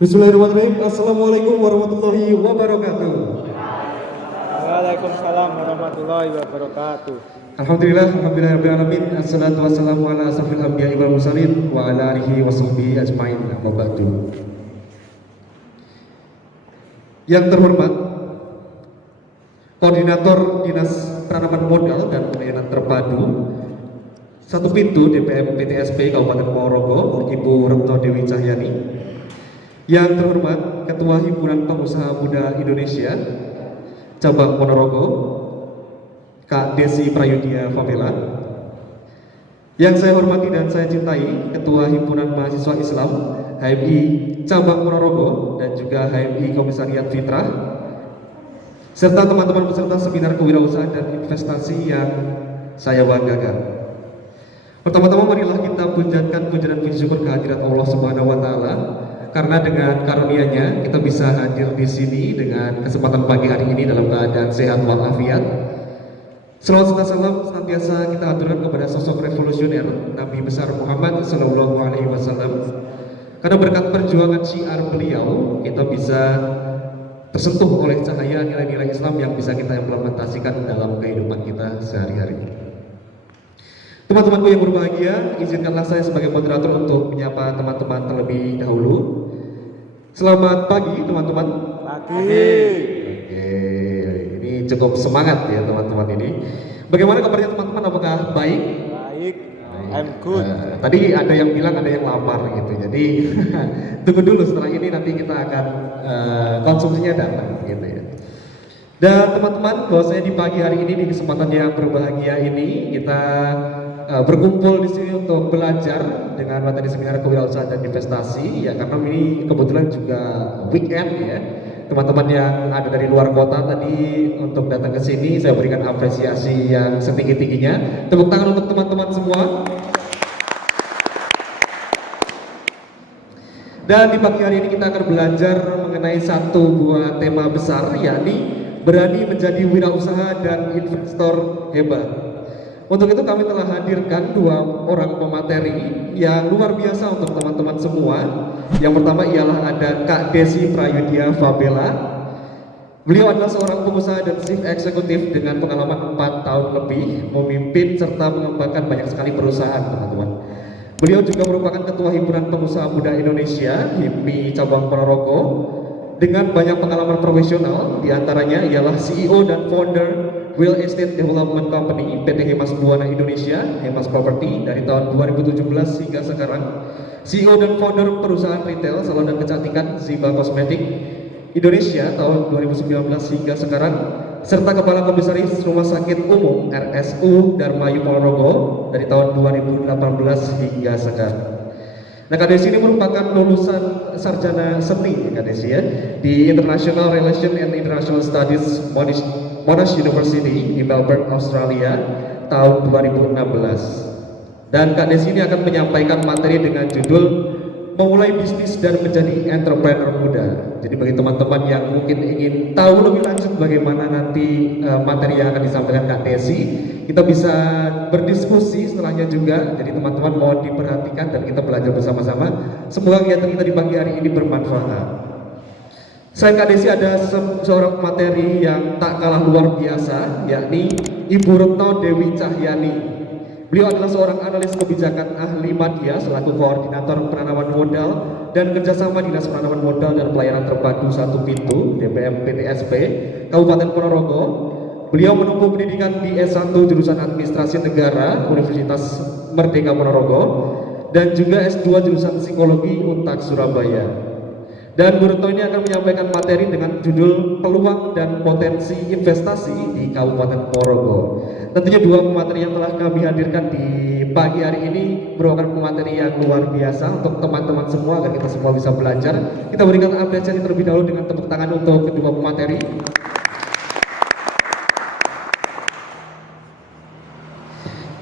Bismillahirrahmanirrahim. Assalamualaikum warahmatullahi wabarakatuh. Waalaikumsalam warahmatullahi wabarakatuh. Alhamdulillah alamin. Assalatu wassalamu ala asrofil anbiya'i wal mursalin wa ala alihi wa sahbihi ajmain. Amma ba'du. Yang terhormat Koordinator Dinas Penanaman Modal dan Pelayanan Terpadu Satu Pintu DPM PTSP Kabupaten Ponorogo, Ibu Retno Dewi Cahyani. Yang terhormat Ketua Himpunan Pengusaha Muda Indonesia Cabang Ponorogo, Kak Desi Prayudya Fabela. Yang saya hormati dan saya cintai Ketua Himpunan Mahasiswa Islam HMI Cabang Ponorogo dan juga HMI Komisariat Fitrah, serta teman-teman peserta seminar kewirausahaan dan investasi yang saya banggakan. Pertama-tama marilah kita pujian dan puji syukur kehadirat Allah Subhanahu wa taala, karena dengan karunia-Nya kita bisa hadir di sini dengan kesempatan pagi hari ini dalam keadaan sehat walafiat. Selawat serta salam senantiasa kita aturkan kepada sosok revolusioner Nabi besar Muhammad Sallallahu Alaihi Wasallam. Karena berkat perjuangan syiar beliau, kita bisa tersentuh oleh cahaya nilai-nilai Islam yang bisa kita implementasikan dalam kehidupan kita sehari-hari. Teman-temanku yang berbahagia, izinkanlah saya sebagai moderator untuk menyapa teman-teman terlebih dahulu. Selamat pagi teman-teman. Pagi. Oke, ini cukup semangat ya teman-teman ini. Bagaimana kabarnya teman-teman? Apakah baik? Baik. I'm good. Tadi ada yang bilang ada yang lapar gitu, jadi tunggu dulu, setelah ini nanti kita akan konsumsinya datang gitu ya. Dan teman-teman, bahwasanya di pagi hari ini di kesempatan yang berbahagia ini kita berkumpul di sini untuk belajar dengan materi seminar kewirausahaan dan investasi ya, karena ini kebetulan juga weekend ya. Teman-teman yang ada dari luar kota tadi untuk datang ke sini, saya berikan apresiasi yang setinggi-tingginya. Tepuk tangan untuk teman-teman semua. Dan di pagi hari ini kita akan belajar mengenai satu buah tema besar, yakni berani menjadi wirausaha dan investor hebat. Untuk itu kami telah hadirkan dua orang pemateri yang luar biasa untuk teman-teman semua. Yang pertama ialah ada Kak Desi Prayudya Fabela. Beliau adalah seorang pengusaha dan chief eksekutif dengan pengalaman 4 tahun lebih memimpin serta mengembangkan banyak sekali perusahaan, teman-teman. Beliau juga merupakan Ketua Himpunan Pengusaha Muda Indonesia HIPMI Cabang Ponorogo dengan banyak pengalaman profesional, diantaranya ialah CEO dan founder Real Estate Development Company PT Hemas Buana Indonesia, Hemas Property dari tahun 2017 hingga sekarang, CEO dan founder perusahaan retail salon dan kecantikan Ziba Cosmetic Indonesia tahun 2019 hingga sekarang, serta Kepala Komisaris Rumah Sakit Umum RSU Darmayu Ponorogo dari tahun 2018 hingga sekarang. Nah, Kak Desi ini merupakan lulusan sarjana seni, Kak Desi ya, di International Relations and International Studies Monash University di Melbourne, Australia tahun 2016. Dan Kak Desi ini akan menyampaikan materi dengan judul Memulai Bisnis dan Menjadi Entrepreneur Muda. Jadi bagi teman-teman yang mungkin ingin tahu lebih lanjut bagaimana nanti materi yang akan disampaikan Kak Desi, kita bisa berdiskusi setelahnya juga. Jadi teman-teman mohon diperhatikan dan kita belajar bersama-sama. Semoga kegiatan kita di pagi hari ini bermanfaat. Selain Kak Desi ada seorang materi yang tak kalah luar biasa, yakni Ibu Retno Dewi Cahyani. Beliau adalah seorang analis kebijakan ahli media selaku koordinator penanaman modal dan kerjasama Dinas Penanaman Modal dan Pelayanan Terpadu Satu Pintu DPM PTSP Kabupaten Ponorogo. Beliau menempuh pendidikan di S1 jurusan Administrasi Negara Universitas Merdeka Ponorogo dan juga S2 jurusan Psikologi Untak Surabaya. Dan Bu Retno ini akan menyampaikan materi dengan judul Peluang dan Potensi Investasi di Kabupaten Ponorogo. Tentunya dua pemateri yang telah kami hadirkan di pagi hari ini merupakan pemateri yang luar biasa untuk teman-teman semua agar kita semua bisa belajar. Kita berikan apresiasi terlebih dahulu dengan tepuk tangan untuk kedua pemateri.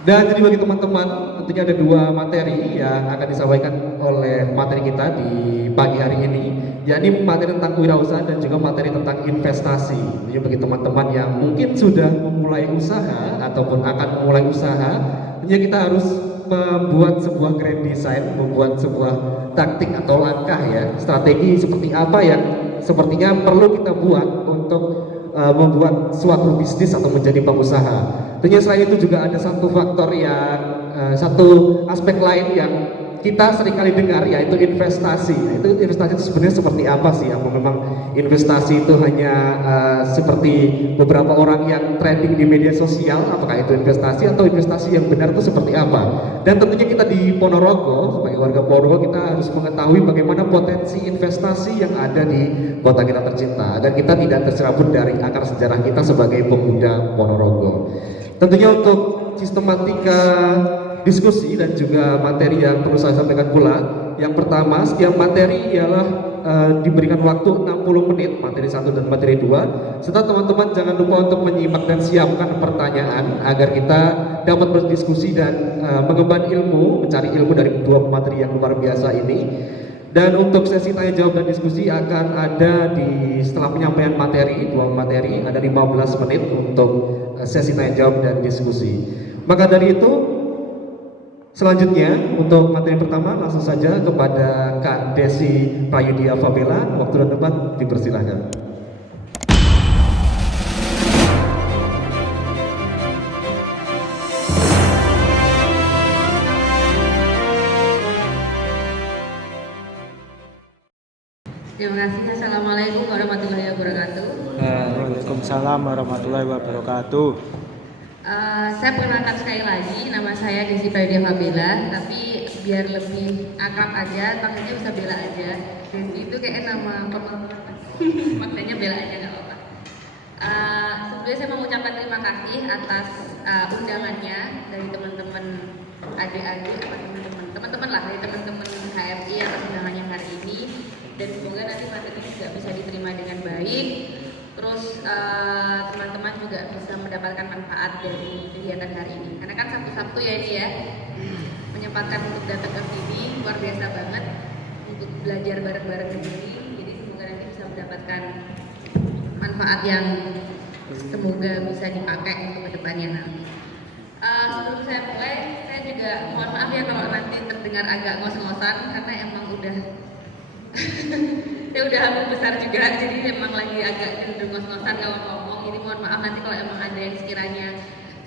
Dan jadi bagi teman-teman, tentunya ada dua materi yang akan disampaikan oleh materi kita di pagi hari ini, yakni materi tentang kewirausahaan dan juga materi tentang investasi. Jadi bagi teman-teman yang mungkin sudah memulai usaha ataupun akan memulai usaha, tentunya kita harus membuat sebuah grand design, membuat sebuah taktik atau langkah ya, strategi seperti apa yang sepertinya perlu kita buat untuk membuat suatu bisnis atau menjadi pengusaha. Tentunya selain itu juga ada satu faktor yang satu aspek lain yang kita seringkali dengar, yaitu investasi. Nah, itu investasi itu sebenarnya seperti apa sih? Apa memang investasi itu hanya seperti beberapa orang yang trading di media sosial? Apakah itu investasi atau investasi yang benar itu seperti apa? Dan tentunya kita di Ponorogo, sebagai warga Ponorogo, kita harus mengetahui bagaimana potensi investasi yang ada di kota kita tercinta, agar kita tidak tercerabut dari akar sejarah kita sebagai pemuda Ponorogo. Tentunya untuk sistematika diskusi dan juga materi yang perlu saya sampaikan pula. Yang pertama, setiap materi ialah diberikan waktu 60 menit, materi 1 dan materi 2. Serta teman-teman jangan lupa untuk menyimak dan siapkan pertanyaan agar kita dapat berdiskusi dan mengemban ilmu, mencari ilmu dari dua materi yang luar biasa ini. Dan untuk sesi tanya jawab dan diskusi akan ada setelah penyampaian materi, dua materi, ada 15 menit untuk sesi tanya jawab dan diskusi. Maka dari itu, selanjutnya untuk materi pertama langsung saja kepada Kak Desi Prayudia Fabela. Waktu dan tempat dipersilahkan. Terima kasih. Assalamualaikum warahmatullahi wabarakatuh. Waalaikumsalam warahmatullahi wabarakatuh. Saya perkenalkan sekali lagi, nama saya Desi Prayudia Fabela, tapi biar lebih akrab aja, panggilnya bisa Bella aja. Desi itu kayak nama pemakai, makanya Bella aja nggak apa-apa. Sebelumnya saya mengucapkan terima kasih atas undangannya dari teman-teman adik-adik, teman-teman lah, dari teman-teman HMI atas undangannya hari ini. Dan semoga nanti materi juga bisa diterima dengan baik. Terus teman-teman juga bisa mendapatkan manfaat dari kegiatan hari ini. Karena kan Sabtu-Sabtu ya ini ya, menyempatkan untuk datang ke sini luar biasa banget untuk belajar bareng-bareng di sini. Jadi semoga nanti bisa mendapatkan manfaat yang semoga bisa dipakai untuk kedepannya nanti. Sebelum saya mulai, saya juga mohon maaf ya kalau nanti terdengar agak ngos-ngosan karena emang udah saya udah hamil besar juga, jadi memang lagi agak cenderung ngos-ngosan kalau ngomong. Jadi mohon maaf nanti kalau emang ada yang sekiranya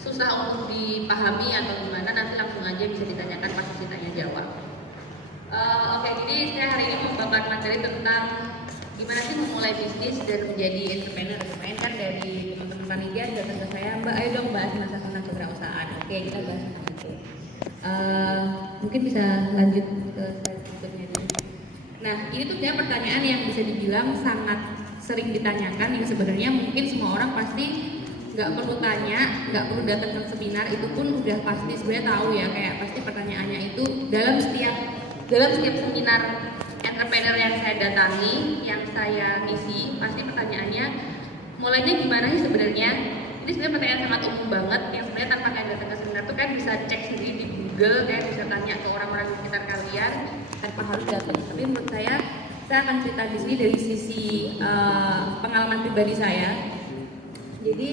susah untuk dipahami atau gimana, nanti langsung aja bisa ditanyakan pas sesi tanya jawab. Oke, jadi saya hari ini membawakan materi tentang gimana sih memulai bisnis dan menjadi entrepreneur. Kemarin kan dari teman-teman panitia datang ke saya, Mbak, ayo dong bahas masa tentang kewirausahaan. Oke, kita bahas tentang itu. Mungkin bisa lanjut ke slide berikutnya dulu. Nah, ini tuh sebenarnya pertanyaan yang bisa dibilang sangat sering ditanyakan, yang sebenarnya mungkin semua orang pasti nggak perlu tanya, nggak perlu datang ke seminar, itu pun udah pasti sebenarnya tahu ya, kayak pasti pertanyaannya itu dalam setiap seminar entrepreneur yang saya datangi, yang saya ngisi, pasti pertanyaannya mulainya gimana sih sebenarnya? Ini sebenarnya pertanyaan sangat umum banget, yang sebenarnya tanpa kalian datang ke seminar tuh kan bisa cek sendiri di Google, kayak bisa tanya ke orang-orang di sekitar kalian tanpa harus datang. Tapi menurut saya akan cerita di sini dari sisi pengalaman pribadi saya. Jadi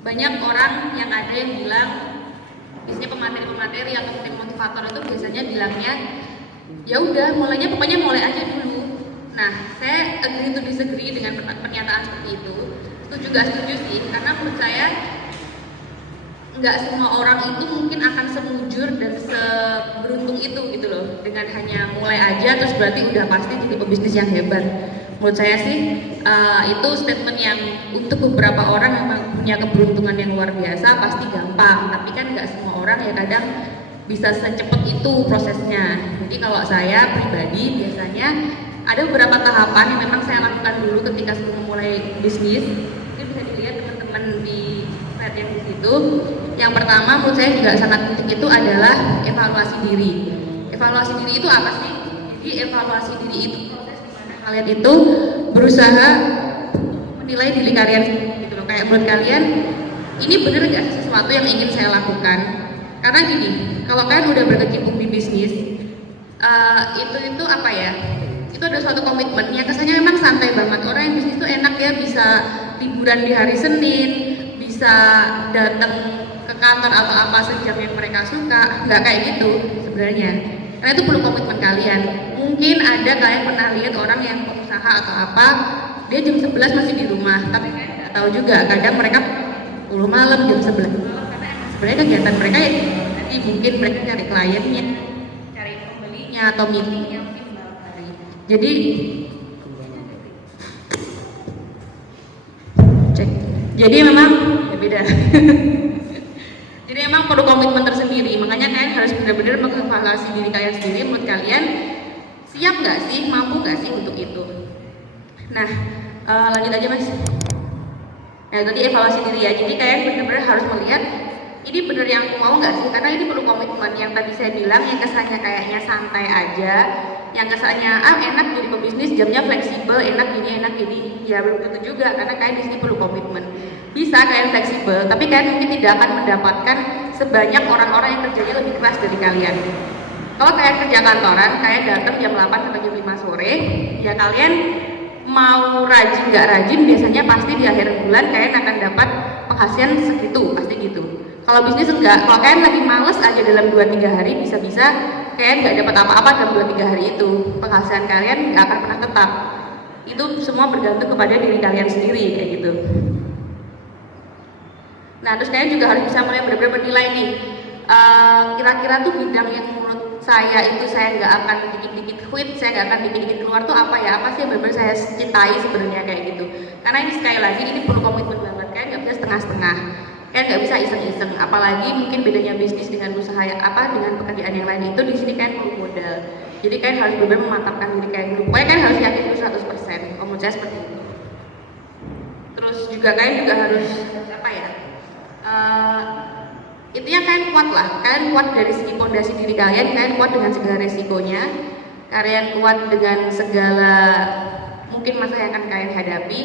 banyak orang yang ada yang bilang, biasanya pemateri-pemateri atau mungkin motivator itu biasanya bilangnya, ya udah mulainya pokoknya mulai aja dulu. Nah, saya agree to disagree dengan pernyataan seperti itu. Setuju gak setuju sih, karena menurut saya nggak semua orang itu mungkin akan semujur dan seberuntung itu gitu loh, dengan hanya mulai aja terus berarti udah pasti jadi pebisnis yang hebat. Menurut saya sih itu statement yang untuk beberapa orang memang punya keberuntungan yang luar biasa pasti gampang, tapi kan nggak semua orang ya kadang bisa secepat itu prosesnya. Jadi kalau saya pribadi biasanya ada beberapa tahapan yang memang saya lakukan dulu ketika sebelum mulai bisnis. Ini bisa dilihat teman-teman di slide yang di situ. Yang pertama menurut saya juga sangat penting itu adalah evaluasi diri. Evaluasi diri itu apa sih? Jadi evaluasi diri itu proses dimana kalian itu berusaha menilai diri kalian gitu loh. Kayak menurut kalian ini bener nggak sesuatu yang ingin saya lakukan? Karena gini, kalau kalian udah berkecimpung di bisnis, itu apa ya? Itu ada suatu komitmen yang kesannya memang santai banget. Orang yang bisnis itu enak ya, bisa liburan di hari Senin, bisa datang ke kantor atau apa sejam yang mereka suka. Nggak kayak gitu sebenarnya. Karena itu perlu komitmen kalian. Mungkin ada kalian pernah lihat orang yang pengusaha atau apa, dia jam 11 masih di rumah, tapi kalian nggak tahu juga kadang mereka 10 malam, jam 11 malam, karena emang sebenarnya kegiatan mereka ya jadi mungkin mereka cari kliennya, cari pembelinya atau meetingnya mungkin malam hari. Jadi cek. Jadi memang ya beda. Jadi emang perlu komitmen tersendiri, makanya kalian harus benar-benar mengevaluasi diri kalian sendiri. Menurut kalian siap nggak sih, mampu nggak sih untuk itu? Nah, lanjut aja mas. Nah tadi evaluasi diri ya, jadi kalian benar-benar harus melihat ini benar yang aku mau nggak sih, karena ini perlu komitmen. Yang tadi saya bilang yang kesannya kayaknya santai aja, yang kesannya enak jadi pebisnis, jamnya fleksibel, enak gini, ya belum tentu juga, karena kalian di sini perlu komitmen. Bisa kalian fleksibel, tapi kalian mungkin tidak akan mendapatkan sebanyak orang-orang yang kerjanya lebih keras dari kalian. Kalau kalian kerja kantoran, kalian datang jam 8 sampai jam 5 sore, ya kalian mau rajin nggak rajin, biasanya pasti di akhir bulan kalian akan dapat penghasilan segitu, pasti gitu. Kalau bisnis enggak, kalau kalian lagi males aja dalam 2-3 hari, bisa-bisa kalian nggak dapat apa-apa dalam 2-3 hari itu. Penghasilan kalian nggak akan pernah tetap. Itu semua bergantung kepada diri kalian sendiri, kayak gitu. Nah, terus kalian juga harus bisa mulai benar-benar menilai nih, kira-kira tuh bidang yang menurut saya itu saya nggak akan dikit-dikit quit, saya nggak akan dikit-dikit keluar tuh apa ya, apa sih yang benar-benar saya cintai sebenarnya, kayak gitu. Karena ini sekali lagi ini perlu komitmen banget, kalian nggak bisa setengah-setengah, kalian nggak bisa iseng-iseng. Apalagi mungkin bedanya bisnis dengan usaha dengan pekerjaan yang lain itu, di sini kalian perlu modal. Jadi kalian harus benar-benar memantapkan diri kalian dulu. Pokoknya kalian harus yakin itu 100%. Menurut saya seperti itu. Terus juga kalian juga harus apa ya? Intinya kalian kuat lah, kalian kuat dari segi fondasi diri kalian, kalian kuat dengan segala resikonya, kalian kuat dengan segala mungkin masa yang akan kalian hadapi.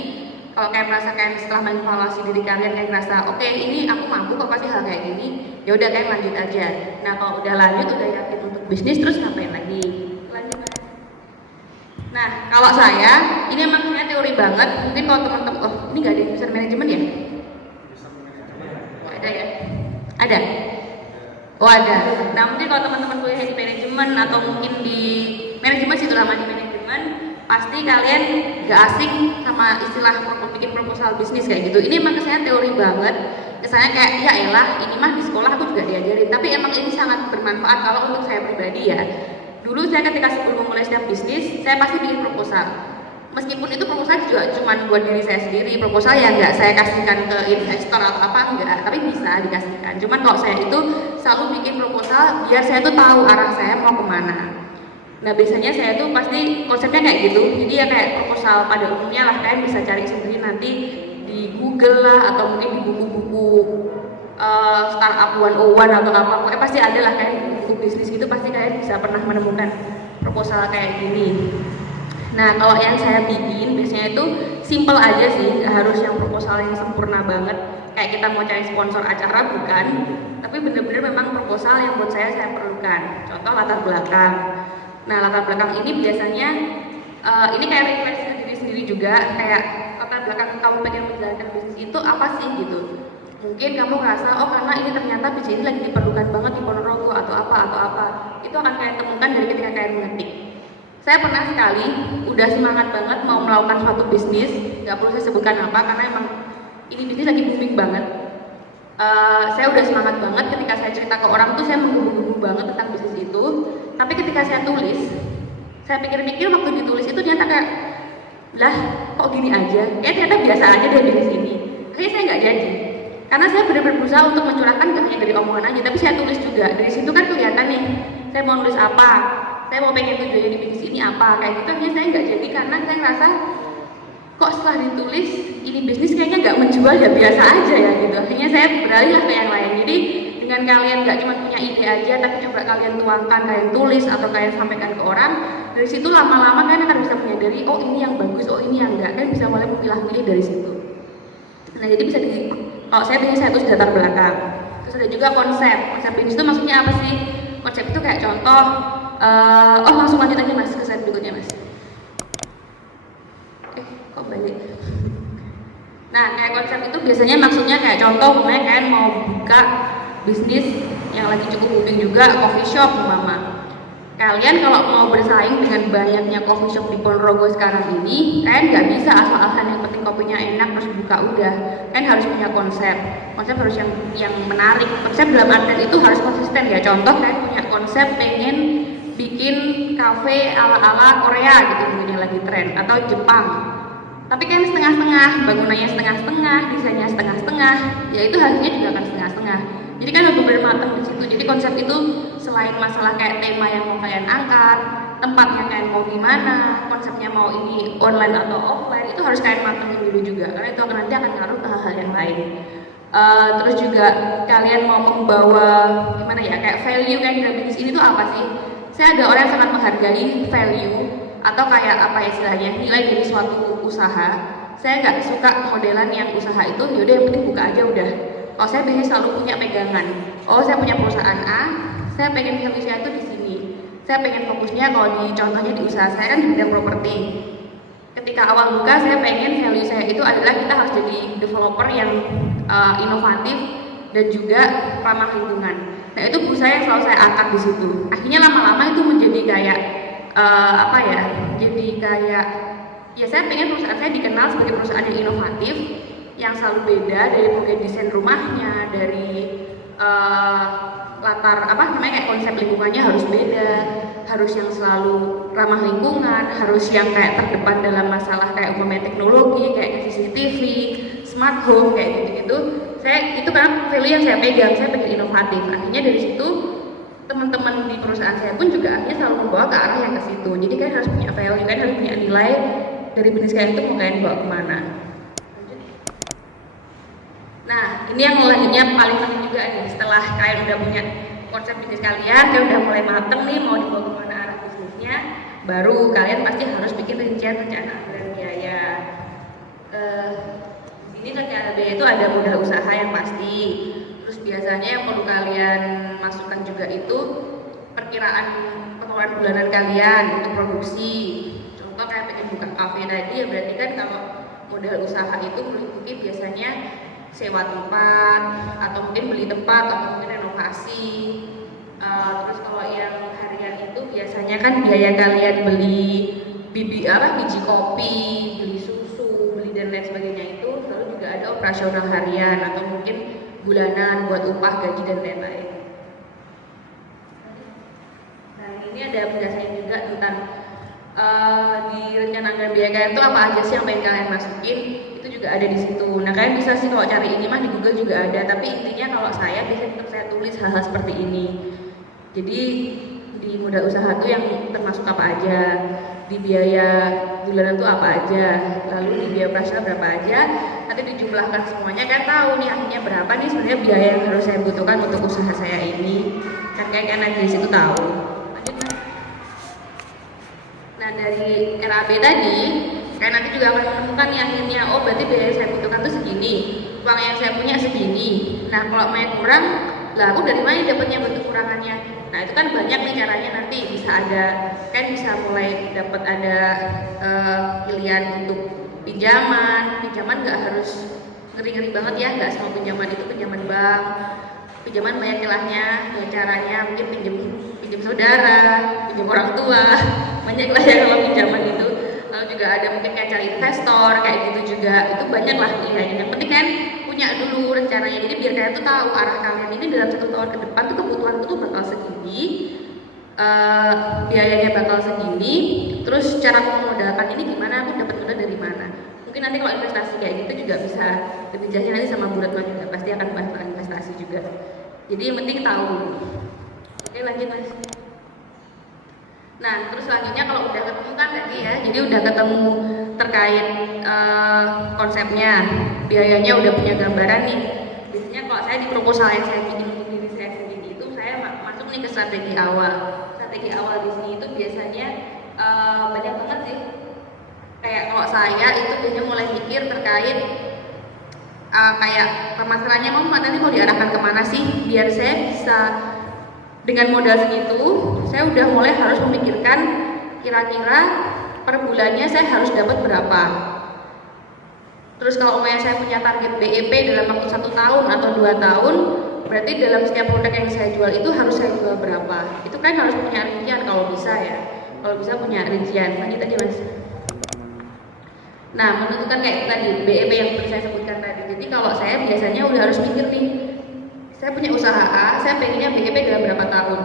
Kalau kalian merasa kalian setelah mengevaluasi diri kalian, kalian merasa oke, ini aku mampu kok pasti hal kayak gini, ya udah kalian lanjut aja. Nah kalau udah lanjut, udah yakin untuk bisnis, terus ngapain lagi? Lanjut. Nah kalau saya, ini emang saya teori banget, mungkin kalau teman-teman, oh ini nggak ada user manajemen ya? Ada ya? Ada? Oh ada. Nah mungkin kalau teman-teman kuliah di manajemen atau mungkin di manajemen sih, lama di manajemen, pasti kalian gak asing sama istilah bikin proposal bisnis kayak gitu. Ini emang kesannya teori banget, kesannya kayak ya elah ini mah di sekolah aku juga diajarin, tapi emang ini sangat bermanfaat kalau untuk saya pribadi ya. Dulu saya ketika sebelum memulai setiap bisnis, saya pasti bikin proposal. Meskipun itu proposal juga cuma buat diri saya sendiri, proposal yang nggak saya kasihkan ke investor atau apa, enggak, tapi bisa dikasihkan. Cuman kalau saya itu selalu bikin proposal biar saya tuh tahu arah saya mau kemana. Nah biasanya saya tuh pasti konsepnya kayak gitu, jadi ya kayak proposal pada umumnya lah, kalian bisa cari sendiri nanti di Google lah, atau mungkin di buku-buku startup 101 atau apa, pokoknya pasti ada lah kalian buku bisnis gitu, pasti kalian bisa pernah menemukan proposal kayak gini. Nah kalau yang saya bikin biasanya itu simple aja sih, nggak harus yang proposal yang sempurna banget kayak kita mau cari sponsor acara, bukan, tapi bener-bener memang proposal yang buat saya perlukan. Contoh latar belakang. Nah latar belakang ini biasanya ini kayak refleksi diri sendiri juga, kayak latar belakang kamu pengen menjalankan bisnis itu apa sih gitu. Mungkin kamu ngerasa oh karena ini ternyata bisnis ini lagi diperlukan banget di Ponorogo atau apa, itu akan kalian temukan dari ketika kalian mengetik. Saya pernah sekali udah semangat banget mau melakukan suatu bisnis, nggak perlu saya sebutkan apa karena emang ini bisnis lagi booming banget. Saya udah semangat banget ketika saya cerita ke orang tuh, saya menggebu-gebu banget tentang bisnis itu. Tapi ketika saya tulis, saya pikir-pikir waktu ditulis itu ternyata kayak lah kok gini aja, ternyata biasa aja deh bisnis ini. Akhirnya saya nggak jadi, karena saya benar-benar berusaha untuk mencurahkan gak hanya dari omongan aja, tapi saya tulis juga. Dari situ kan kelihatan nih, saya mau nulis apa, saya mau pengen tujuannya di bisnis ini apa, kayak gitu. Akhirnya saya nggak jadi karena saya ngerasa kok setelah ditulis ini bisnis kayaknya nggak menjual, ya biasa aja ya gitu. Akhirnya saya beralih lah ke yang lain. Jadi dengan kalian nggak cuma punya ide aja, tapi coba kalian tuangkan, kalian tulis atau kalian sampaikan ke orang. Dari situ lama-lama kalian akan bisa menyadari oh ini yang bagus, oh ini yang enggak. Kalian bisa mulai memilah-milih dari situ. Nah jadi bisa kalau saya biasanya saya tulis latar belakang. Terus ada juga konsep. Konsep bisnis itu maksudnya apa sih? Konsep itu kayak contoh. Oh langsung lanjut aja mas ke slide berikutnya mas. Kok balik? Nah kayak konsep itu biasanya maksudnya kayak contoh, misalnya kalian mau buka bisnis yang lagi cukup booming juga, coffee shop mama. kalian kalau mau bersaing dengan banyaknya coffee shop di Ponorogo sekarang ini, kalian nggak bisa asal-asalan yang penting kopinya enak terus buka udah. Kalian harus punya konsep harus yang menarik. Konsep dalam artian itu harus konsisten ya. Contoh kalian punya konsep pengen bikin kafe ala-ala Korea gitu mungkin yang lagi tren, atau Jepang. Tapi kan setengah-setengah, bangunannya setengah-setengah, desainnya setengah-setengah, ya itu hasilnya juga akan setengah-setengah. Jadi kan lebih bermatang di situ. Jadi konsep itu selain masalah kayak tema yang mau kalian angkat, tempatnya kalian mau gimana, konsepnya mau ini online atau offline, itu harus kalian matengin dulu juga, karena itu akan nanti akan ngaruh ke hal-hal yang lain. Terus juga kalian mau membawa gimana ya, kayak value kalian dalam bisnis ini tuh apa sih? Saya ada orang yang sangat menghargai value atau kayak apa ya istilahnya, nilai dari suatu usaha. Saya nggak suka modelan yang usaha itu yaudah yang penting buka aja udah. Kalau saya biasanya selalu punya pegangan. Oh, saya punya perusahaan A, saya pengen value saya itu di sini. Saya pengen fokusnya kalau di contohnya di usaha saya kan di bidang properti. Ketika awal buka saya pengen value saya itu adalah kita harus jadi developer yang inovatif dan juga ramah lingkungan. Nah itu berusaha yang selalu saya angkat di situ. Akhirnya lama-lama itu menjadi kayak apa ya? Jadi kayak ya saya pengen perusahaan saya dikenal sebagai perusahaan yang inovatif, yang selalu beda dari mungkin desain rumahnya, dari latar apa namanya kayak konsep lingkungannya harus beda, harus yang selalu ramah lingkungan, harus yang kayak terdepan dalam masalah kayak umpamanya teknologi kayak CCTV, smart home kayak gitu-gitu. Saya itu kan value yang saya pegang, saya pengen inovatif. Akhirnya dari situ teman-teman di perusahaan saya pun juga akhirnya selalu membawa ke arah yang ke situ. Jadi kalian harus punya value, kalian harus punya nilai dari bisnis kalian itu mau kalian bawa kemana. Nah, ini yang selanjutnya paling penting juga nih. Setelah kalian udah punya konsep bisnis kalian udah mulai mateng nih mau dibawa kemana arah bisnisnya, baru kalian pasti harus bikin rincian rencana anggaran biaya. Di sini rencana biaya itu ada modal usaha yang pasti. Terus biasanya yang perlu kalian masukkan juga itu perkiraan pengeluaran bulanan kalian untuk produksi. Contoh kayak pengen buka kafe tadi ya berarti kan kalau modal usaha itu meliputi biasanya sewa tempat atau mungkin beli tempat atau mungkin renovasi. Terus kalau yang harian itu biasanya kan biaya kalian beli biji kopi, beli susu, beli dan lain sebagainya itu. Lalu juga ada operasional harian atau mungkin bulanan buat upah, gaji dan lain-lain. Nah ini ada penjelasannya juga tentang di rencana anggaran biaya kalian itu apa aja sih yang pengen kalian masukin, itu juga ada di situ. Nah kalian bisa sih kalau cari ini mah di Google juga ada, tapi intinya kalau saya biasanya tetap saya tulis hal-hal seperti ini. Jadi di modal usaha itu yang termasuk apa aja, di biaya bulanan itu apa aja, lalu di biaya operasional berapa aja, nanti dijumlahkan semuanya kan tahu nih akhirnya berapa nih sebenarnya biaya yang harus saya butuhkan untuk usaha saya ini. Kan kayak nanti di situ tahu. Nah dari RAB tadi, kalian nanti juga akan menemukan nih akhirnya, oh berarti biaya yang saya butuhkan tuh segini, uang yang saya punya segini. Nah kalau mau kurang, lah aku dari mana dapatnya bentuk kurangannya? Nah itu kan banyak nih caranya, nanti bisa ada, kan bisa mulai dapat ada pilihan untuk pinjaman nggak harus ngeri-ngeri banget ya, nggak semua pinjaman itu pinjaman bank. Pinjaman banyak celahnya, banyak caranya, mungkin pinjam saudara, pinjam orang tua, banyak lah ya kalau pinjaman itu. Lalu juga ada mungkin kayak cari investor, kayak gitu juga, itu banyak lah pilihannya. Yang penting kan punya dulu rencananya, jadi biar kalian tuh tahu arah kalian ini dalam 1 tahun ke depan tuh kebutuhan tuh bakal segini, biayanya bakal segini, terus cara memodalkan ini gimana, aku dapat modal dari mana. Mungkin nanti kalau investasi kayak gitu juga bisa lebih jelasnya nanti sama Bu Retno juga, pasti akan bahas investasi juga. Jadi yang penting tahu. Oke lanjut mas. Nah terus selanjutnya kalau udah ketemu kan tadi ya, jadi udah ketemu terkait konsepnya, biayanya udah punya gambaran nih. Biasanya kalau saya di proposal yang saya bikin untuk diri saya sendiri itu saya masuk nih ke strategi awal. Strategi awal di sini itu biasanya banyak banget sih. Kayak kalau saya itu biasanya mulai mikir terkait kayak permasalahannya nanti mau diarahkan kemana sih, biar saya bisa dengan modal segitu, saya udah mulai harus memikirkan kira-kira per bulannya saya harus dapat berapa. Terus kalau saya punya target BEP dalam waktu 1 tahun atau 2 tahun, berarti dalam setiap produk yang saya jual itu harus saya jual berapa. Itu kan harus punya rincian kalau bisa ya. Kalau bisa punya rincian. Lanjut tadi Mas. Nah, menentukan kayak tadi BEP yang saya sebutkan tadi. Jadi kalau saya biasanya udah harus mikir nih, saya punya usaha A, saya pengennya BEP dalam berapa tahun?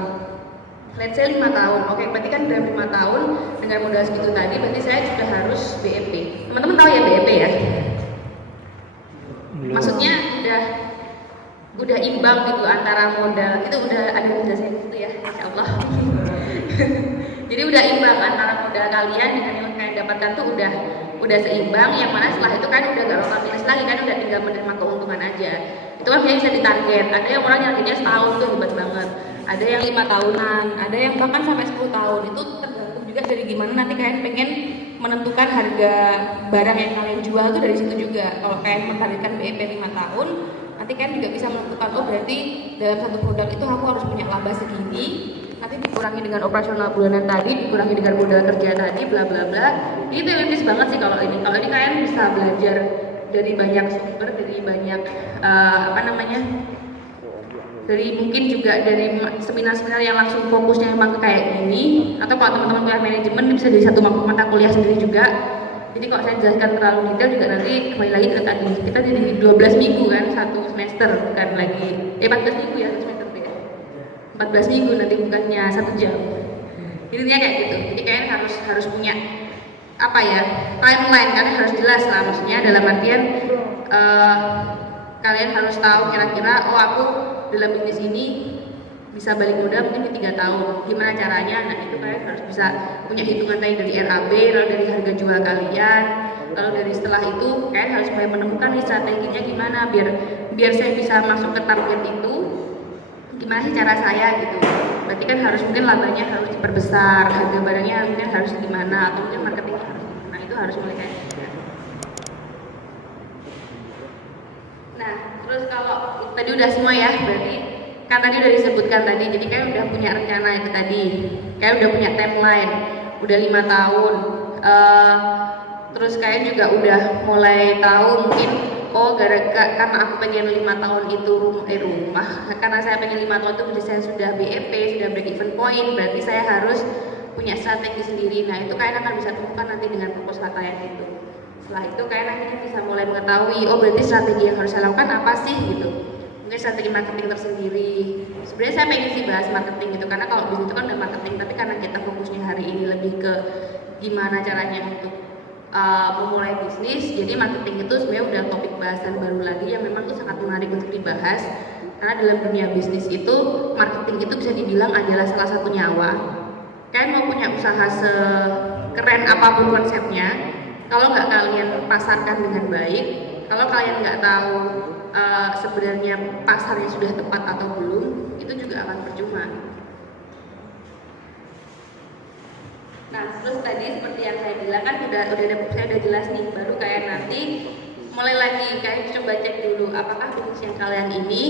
Let's say 5 tahun. Oke, berarti kan dalam 5 tahun dengan modal segitu tadi, berarti saya sudah harus BEP. Teman-teman tahu ya BEP ya? Maksudnya udah imbang gitu antara modal, itu udah ada penjelasan gitu ya, insya Allah. Jadi udah imbang antara modal kalian dengan yang kalian dapatkan tuh udah seimbang. Yang mana setelah itu kan udah gak bakal minus lagi kan, udah tinggal menerima keuntungan aja. Itu kan bisa ditarget. Ada yang orang yang kerja setahun tuh hebat banget. Ada yang 5 tahunan, ada yang bahkan sampai 10 tahun. Itu tergantung juga dari gimana nanti kalian pengen menentukan harga barang yang kalian jual tuh dari situ juga. Kalau kalian mentargetkan BEP 5 tahun, nanti kalian juga bisa menentukan, oh berarti dalam satu produk itu aku harus punya laba segini, nanti dikurangi dengan operasional bulanan tadi, dikurangi dengan modal kerja tadi, bla bla bla. Ini teoritis banget sih kalau ini. Kalau ini kalian bisa belajar dari banyak sumber, dari banyak dari mungkin juga dari seminar-seminar yang langsung fokusnya emang ke kayak gini, atau kalau teman-teman kuliah manajemen bisa dari satu mata kuliah sendiri juga. Jadi kalau saya jelaskan terlalu detail juga nanti kembali lagi ke tadi, kita jadi 12 minggu kan satu semester, bukan lagi 14 minggu ya satu semester ya, 14 minggu nanti bukannya 1 jam. Intinya kayak gitu. Jadi kalian harus punya apa ya, timeline, kalian harus jelas lah, maksudnya dalam artian kalian harus tahu kira-kira, oh aku dalam bisnis ini bisa balik modal mungkin di 3 tahun, gimana caranya. Nah itu kalian harus bisa punya hitungan tadi dari RAB, lalu dari harga jual kalian, lalu dari setelah itu kalian harus mulai menemukan nih strateginya gimana biar saya bisa masuk ke target itu, gimana sih cara saya gitu. Berarti kan harus mungkin labanya harus diperbesar, harga barangnya mungkin harus gimana, atau mungkin marketingnya harus gimana. Itu harus mulai kayak gitu. Nah terus kalau tadi udah semua ya, berarti kan tadi udah disebutkan tadi, jadi kalian udah punya rencana itu tadi, kalian udah punya timeline, udah 5 tahun, terus kalian juga udah mulai tahu mungkin, oh karena aku pengen 5 tahun itu rumah, karena saya pengen 5 tahun itu berarti saya sudah BEP, sudah break even point, berarti saya harus punya strategi sendiri. Nah itu kalian akan bisa temukan nanti dengan proposal kalian itu. Setelah itu kalian akhirnya bisa mulai mengetahui, oh berarti strategi yang harus saya lakukan apa sih gitu. Mungkin strategi marketing tersendiri. Sebenarnya saya pengen sih bahas marketing gitu, karena kalau bisnis itu kan udah marketing, tapi karena kita fokusnya hari ini lebih ke gimana caranya untuk memulai bisnis, jadi marketing itu sebenarnya udah topik bahasan baru lagi yang memang tuh sangat menarik untuk dibahas. Karena dalam dunia bisnis itu marketing itu bisa dibilang adalah salah satu nyawa. Kalian mau punya usaha sekeren apapun konsepnya, kalau nggak kalian pasarkan dengan baik, kalau kalian nggak tahu sebenarnya pasarnya sudah tepat atau belum, itu juga akan percuma. Nah terus tadi seperti yang saya bilang kan saya udah jelas nih, baru kayak nanti mulai lagi kayak coba cek dulu apakah bisnis yang kalian ini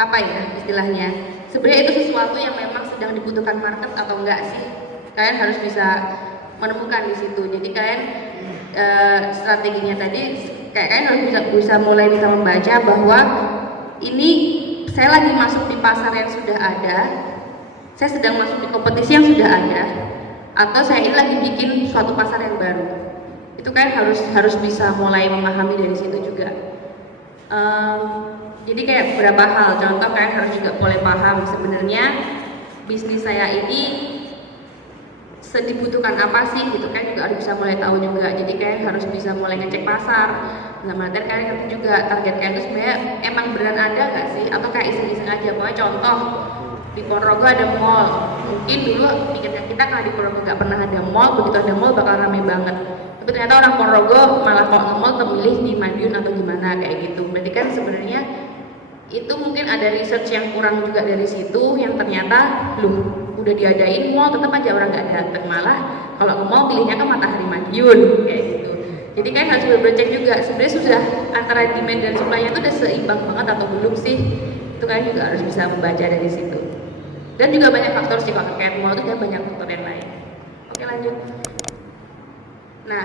apa ya istilahnya, sebenarnya itu sesuatu yang memang sedang dibutuhkan market atau enggak sih. Kalian harus bisa menemukan di situ. Jadi kalian strateginya tadi kayak kalian harus bisa mulai membaca bahwa ini saya lagi masuk di pasar yang sudah ada, saya sedang masuk di kompetisi yang sudah ada, atau saya ini lagi bikin suatu pasar yang baru. Itu kan harus bisa mulai memahami dari situ juga. Jadi kayak beberapa hal, contoh kalian harus juga mulai paham sebenarnya bisnis saya ini dibutuhkan apa sih gitu kan, juga harus bisa mulai tahu juga. Jadi kalian harus bisa mulai ngecek pasar. Nah, materi kalian ngerti juga target kalian itu sebenarnya emang beneran ada nggak sih, atau kayak iseng-iseng aja. Pokoknya contoh di Ponorogo ada mall, mungkin dulu pikirkan kita kalau di Ponorogo nggak pernah ada mall, begitu ada mall bakal rame banget. Tapi ternyata orang Ponorogo malah kalau nge-mall memilih di Madiun atau gimana kayak gitu. Berarti kan sebenarnya itu mungkin ada research yang kurang juga dari situ, yang ternyata udah diadain mall tetap aja orang nggak datang, malah kalau mau pilihnya kan Matahari Madiun kayak gitu. Jadi kan harus bercek juga sebenarnya sudah antara demand dan supply-nya itu udah seimbang banget atau belum sih. Itu kan juga harus bisa membaca dari situ. Dan juga banyak faktor sih, kalau kayak mall itu kan banyak faktor yang lain. Oke lanjut. Nah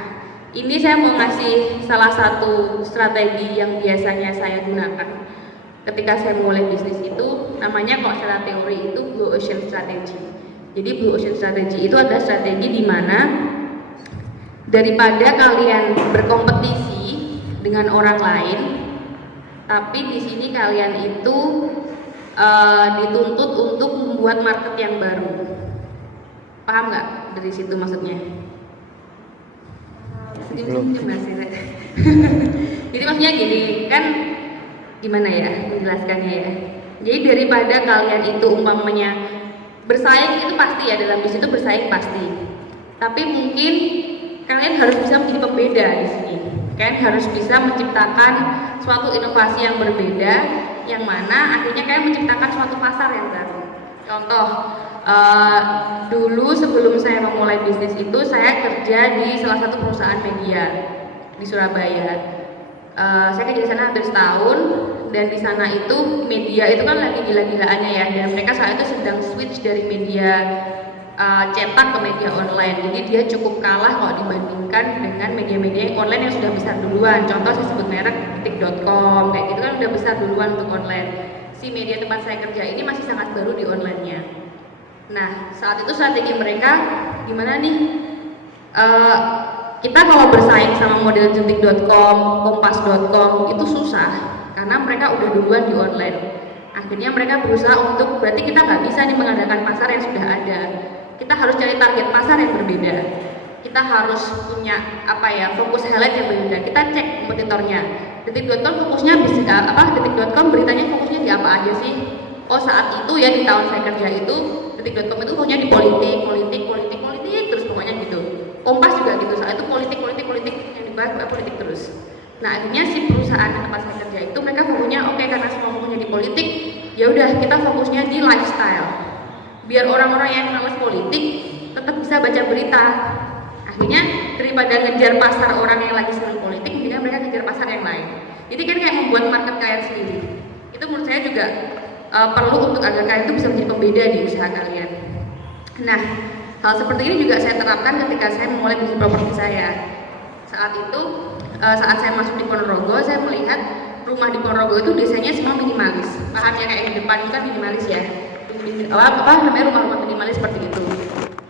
ini saya mau ngasih salah satu strategi yang biasanya saya gunakan ketika saya mulai bisnis itu namanya kalau secara teori itu Blue Ocean Strategy. Jadi Blue Ocean Strategy itu adalah strategi di mana daripada kalian berkompetisi dengan orang lain, tapi di sini kalian itu dituntut untuk membuat market yang baru. Paham nggak dari situ maksudnya? Senyum-senyum Mas Ira. Jadi maksudnya gini, kan gimana ya menjelaskannya ya. Jadi daripada kalian itu umpamanya bersaing itu pasti ya, dalam bisnis itu bersaing pasti. Tapi mungkin kalian harus bisa menjadi pembeda di sini. Kalian harus bisa menciptakan suatu inovasi yang berbeda, yang mana akhirnya kalian menciptakan suatu pasar yang baru. Contoh, dulu sebelum saya memulai bisnis itu saya kerja di salah satu perusahaan media di Surabaya. Saya kerja di sana hampir setahun, dan di sana itu media itu kan lagi gila-gilaannya ya, dan mereka saat itu sedang switch dari media cetak ke media online. Jadi dia cukup kalah kalau dibandingkan dengan media-media online yang sudah besar duluan. Contoh saya sebut merek detik.com, kayak gitu kan udah besar duluan untuk online. Si media tempat saya kerja ini masih sangat baru di online-nya. Nah, saat itu strategi mereka gimana nih? Kita kalau bersaing sama model detik.com, kompas.com itu susah karena mereka udah duluan di online. Akhirnya mereka berusaha untuk, berarti kita nggak bisa nih mengadakan pasar yang sudah ada. Kita harus cari target pasar yang berbeda. Kita harus punya fokus highlight yang berbeda. Kita cek kompetitornya. Detik.com fokusnya bisa Detik.com beritanya fokusnya di apa aja sih? Oh, saat itu ya di tahun saya kerja itu Detik.com itu fokusnya di politik terus pokoknya gitu. Kompas juga gitu, saat itu politik yang dibahas politik terus. Nah, akhirnya si perusahaan tempat saya kerja itu mereka fokusnya karena semua fokusnya di politik, ya udah kita fokusnya di lifestyle. Biar orang-orang yang males politik tetap bisa baca berita. Akhirnya daripada ngejar pasar orang yang lagi senang politik, mendingan mereka ngejar pasar yang lain. Jadi kan kayak membuat market kalian sendiri. Itu menurut saya juga perlu untuk agar kalian itu bisa menjadi pembeda di usaha kalian. Nah, hal seperti ini juga saya terapkan ketika saya memulai bisnis properti saya. Saat itu, saat saya masuk di Ponorogo, saya melihat rumah di Ponorogo itu desainnya semua minimalis. Paham ya, kayak di depan itu kan minimalis ya. Rumah-rumah minimalis seperti itu.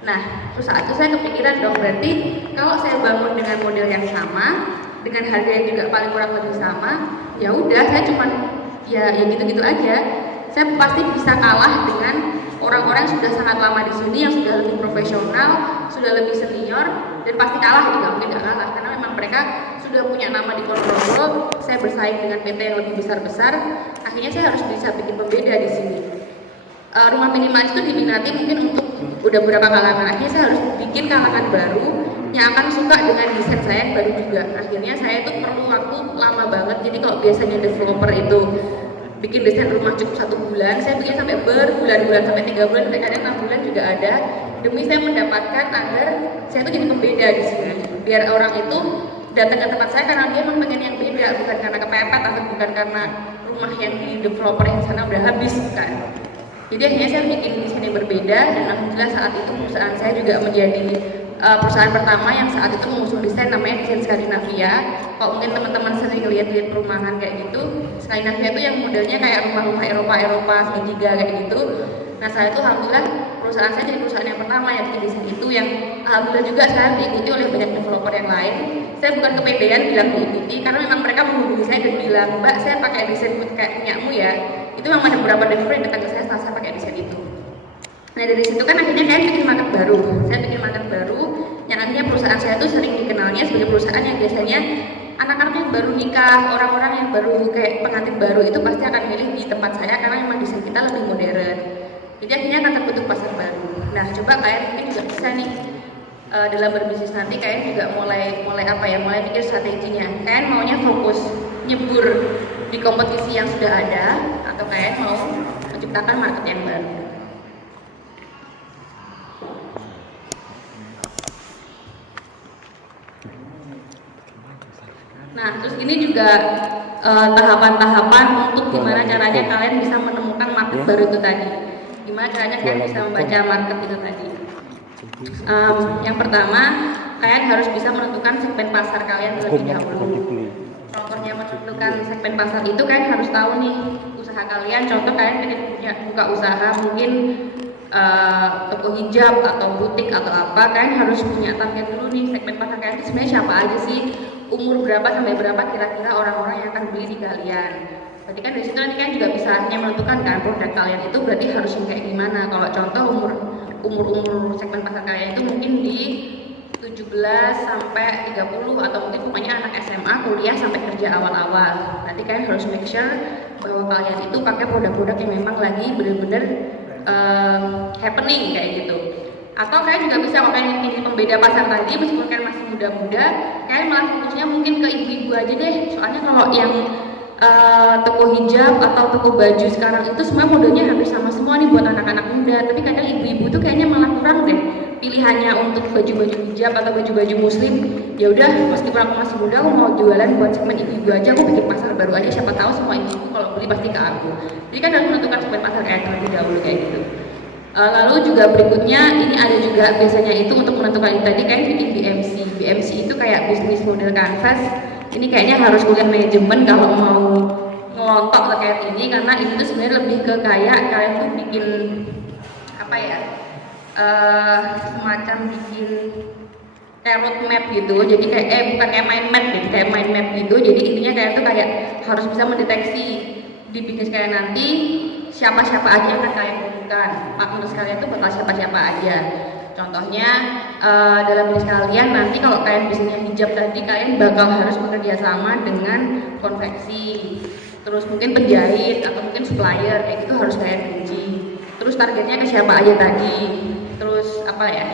Nah, terus saat itu saya kepikiran dong, berarti kalau saya bangun dengan model yang sama, dengan harga yang juga paling kurang lebih sama, ya udah saya cuman ya gitu-gitu aja. Saya pasti bisa kalah dengan orang-orang yang sudah sangat lama di sini, yang sudah lebih profesional, sudah lebih senior, dan pasti kalah itu nggak mungkin nggak kalah karena memang mereka sudah punya nama di Ponorogo. Saya bersaing dengan PT yang lebih besar-besar, akhirnya saya harus bisa bikin pembeda di sini. Rumah minimalis itu diminati mungkin untuk udah beberapa kalangan. Akhirnya saya harus bikin kalangan baru yang akan suka dengan desain saya yang baru juga. Akhirnya saya itu perlu waktu lama banget. Jadi kalau biasanya developer itu bikin desain rumah cukup 1 bulan, saya bikin sampai berbulan-bulan, sampai 3 bulan, sampai kadang 6 bulan juga ada, demi saya mendapatkan agar saya itu jadi pembeda di sini. Biar orang itu datang ke tempat saya karena dia memang pengen yang beda, bukan karena kepepet atau bukan karena rumah yang di developer yang sana udah habis, bukan. Jadi akhirnya saya bikin desain yang berbeda, dan alhamdulillah saat itu perusahaan saya juga menjadi perusahaan pertama yang saat itu mengusung desain namanya desain Skandinavia. Kalau mungkin teman-teman sering lihat perumahan kayak gitu, Skandinavia itu yang modelnya kayak rumah-rumah Eropa segitiga kayak gitu. Nah, saya itu alhamdulillah perusahaan saya jadi perusahaan yang pertama yang bikin desain itu, yang alhamdulillah juga saya diikuti oleh banyak developer yang lain. Saya bukan kepedean bilang diikuti, karena memang mereka menghubungi saya dan bilang, "Mbak, saya pakai desain kayak punyamu ya." Itu memang ada beberapa developer yang datang ke saya setelah saya pakai desain itu. Nah, dari situ kan akhirnya saya bikin market baru. Saya bikin market baru yang akhirnya perusahaan saya itu sering dikenalnya sebagai perusahaan yang biasanya anak-anak yang baru nikah, orang-orang yang baru kayak pengantin baru itu pasti akan milih di tempat saya karena memang desain kita lebih modern. Jadi akhirnya akan terbentuk pasar baru. Nah, coba kalian mungkin juga bisa nih dalam berbisnis nanti kalian juga mulai mikir strateginya. Kalian maunya fokus nyebur di kompetisi yang sudah ada, atau kalian mau menciptakan market yang baru. Nah, terus ini juga tahapan-tahapan untuk gimana caranya kalian bisa menemukan market baru itu tadi. Gimana caranya kalian bisa membaca market itu tadi. Yang pertama, kalian harus bisa menentukan segmen pasar kalian terlebih dahulu. contohnya menentukan segmen pasar itu kan harus tahu nih usaha kalian. Contoh kalian pengen buka usaha mungkin toko hijab atau butik atau apa, kalian harus punya target dulu nih segmen pasar kalian itu sebenarnya siapa aja sih, umur berapa sampai berapa kira-kira orang-orang yang akan beli di kalian. Berarti kan dari situ nanti kan juga bisa hanya menentukan kan produk kalian itu berarti harus yang kayak gimana. Kalau contoh umur segmen pasar kalian itu mungkin di 17 sampai 30 atau mungkin pokoknya anak SMA kuliah sampai kerja awal-awal. Nanti kalian harus make sure bahwa kalian itu pakai produk-produk yang memang lagi bener-bener happening kayak gitu. Atau kalian juga bisa, kalau kalian ingin pembeda pasar tadi, meskipun kalian masih muda-muda, kalian malah fokusnya mungkin ke ibu-ibu aja deh. Soalnya kalau yang toko hijab atau toko baju sekarang itu semua modelnya hampir sama semua nih buat anak-anak muda. Tapi kadang ibu-ibu tuh kayaknya malah kurang deh pilihannya untuk baju-baju hijab atau baju-baju muslim. Ya udah, meskipun aku masih muda, aku mau jualan buat segmen ibu-ibu aja, aku bikin pasar baru aja, siapa tahu semua ibu kalau beli pasti ke aku. Jadi kan harus menentukan segmen pasar kayak terlebih dahulu kayak gitu. Lalu juga berikutnya ini ada juga biasanya itu untuk menentukan ini tadi kayak bikin BMC. BMC itu kayak bisnis model canvas. Ini kayaknya harus kuliah manajemen kalau mau ngelontok terkait ini, karena ini tuh sebenarnya lebih ke kayak kalian tuh bikin apa ya, semacam bikin kayak roadmap gitu. Jadi kayak bukan kayak mind map gitu, kayak mind map gitu. Jadi intinya kayak tuh kayak harus bisa mendeteksi di bisnis kalian nanti siapa-siapa aja yang akan kalian butuhkan, partner kalian tuh bakal siapa-siapa aja. Contohnya dalam bisnis kalian nanti kalau kalian bisnisnya hijab tadi, kalian bakal harus bekerja sama dengan konveksi, terus mungkin penjahit atau mungkin supplier kayak gitu harus kalian rinci. Terus targetnya ke siapa aja tadi. Terus apa ya?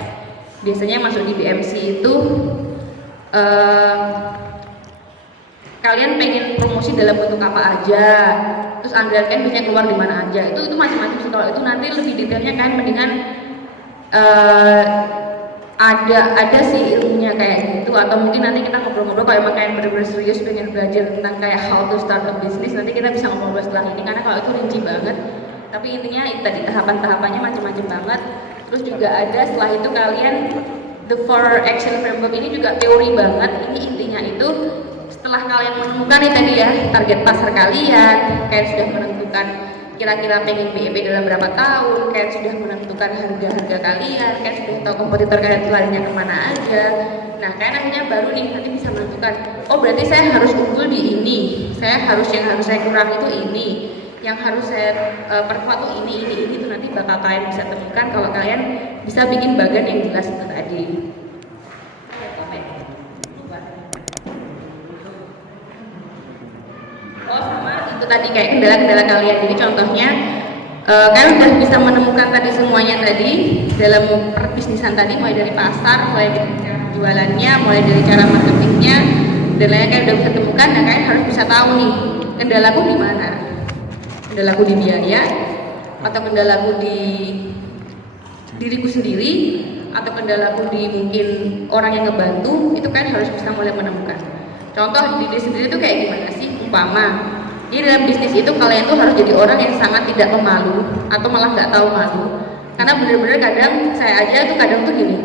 Biasanya masuk di BMC itu kalian pengen promosi dalam bentuk apa aja, terus anggaran kalian biasanya keluar di mana aja, itu macam-macam sih. Kalau itu nanti lebih detailnya kalian mendingan ada sih ilmunya kayak gitu, atau mungkin nanti kita ngobrol-ngobrol kalau emang kalian benar-benar serius pengen belajar tentang kayak how to start a business, nanti kita bisa ngobrol setelah ini, karena kalau itu rinci banget. Tapi intinya itu tadi tahapan-tahapannya macam-macam banget. Terus juga ada setelah itu kalian the 4 action framework ini juga teori banget. Ini intinya itu setelah kalian menemukan nih tadi ya target pasar kalian sudah menentukan kira-kira pengen BEP dalam berapa tahun, kalian sudah menentukan harga-harga kalian sudah tahu kompetitor kalian larinya kemana aja. Nah kalian akhirnya baru nih nanti bisa menentukan, oh berarti saya harus unggul di ini, yang harus saya kurang itu ini, yang harus saya perkuat tuh ini tuh nanti bakal kalian bisa temukan kalau kalian bisa bikin bagan yang jelas itu tadi. Oh sama itu tadi kayak kendala-kendala kalian. Jadi contohnya kalian udah bisa menemukan tadi semuanya tadi dalam perbisnisan tadi, mulai dari pasar, mulai dari cara jualannya, mulai dari cara marketingnya dan lainnya kalian udah bisa temukan. Dan kalian harus bisa tahu nih kendalaku di mana. Kendalaku di biaya, atau kendalaku di diriku sendiri, atau kendalaku di mungkin orang yang ngebantu. Itu kan harus bisa mulai menemukan. Contoh di diri sendiri itu kayak gimana sih? Umpama jadi dalam bisnis itu kalian tuh harus jadi orang yang sangat tidak pemalu atau malah nggak tahu malu. Karena bener-bener kadang saya aja tuh kadang tuh gini,